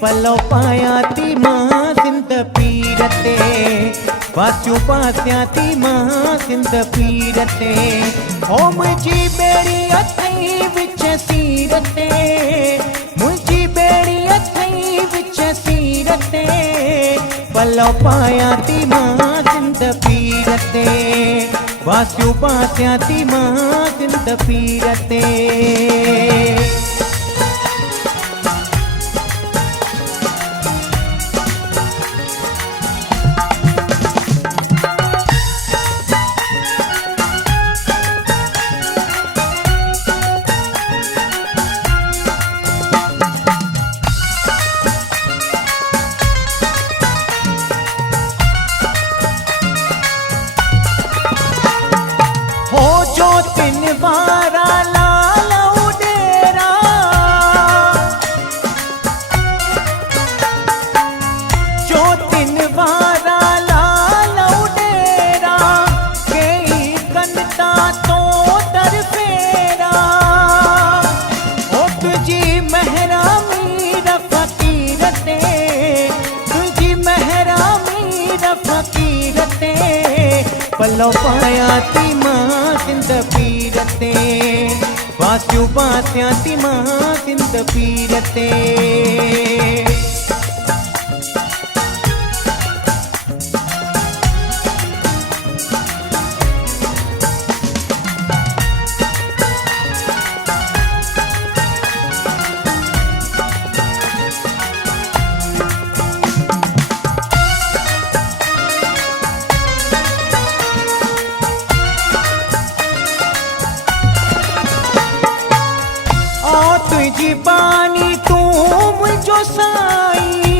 पलो पायाती मां सिंध पीरते वासियूं पासियाती मां सिंध पीरते ओ मुंहिंजी ॿेड़ी अथई विच सीरते मुंहिंजी ॿेड़ी अथई विच सीरते पलो पायाती मां सिंध पीरते वासियूं पासियाती मां सिंध पीरते पलो पायाती मां सिंध पीरते वासियूं पासियाती मां सिंध पीरते तुझी बानी तू मुझो साई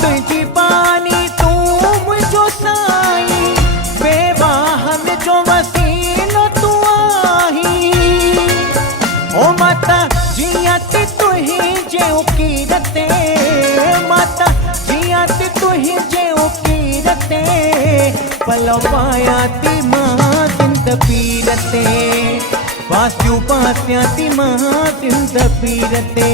तुझी बानी तू मुझो साई बेवाहन जो वसीलो तू आही ओ माता जिया तू ही जे उकीरते माता जिया तू ही जे उकीरते पलो पायाती मां सिंध पीरते वासियूं पासियाती मां सिंध पीरते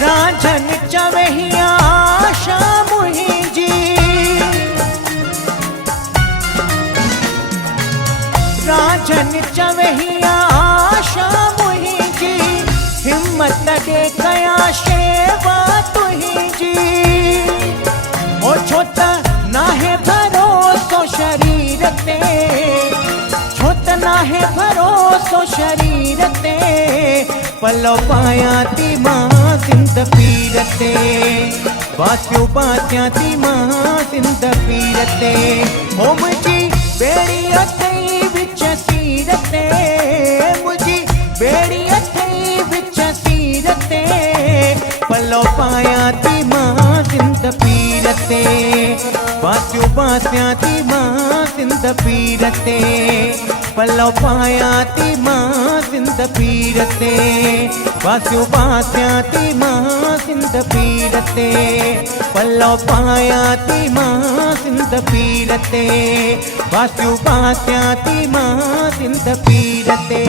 राजन चवहिया आशा मुंहिंजी राजन चवहिया आशा मुंहिंजी हिम्मत दे कया शेवा तुंहिंजी ओ छो त नाहे भरोसो शरीर ते छो त नाहे भरोसो शरीर ते पलो पायाती मां सिंध पीरते वासियूं पासियाती मां सिंध पीरते ओ मुंहिंजी ॿेड़ी अथई विच सीरते मुंहिंजी ॿेड़ी अथई विच सीरते पलो पायाती मां सिंध पीरते वासियूं पासियाती मां सिंध पीरते पलो पायाती मां सिंध पीरते वासियूं पासियाती मां सिंध पीरते पलो पायाती मां सिंध पीरते वासियूं पासियाती मां सिंध पीरते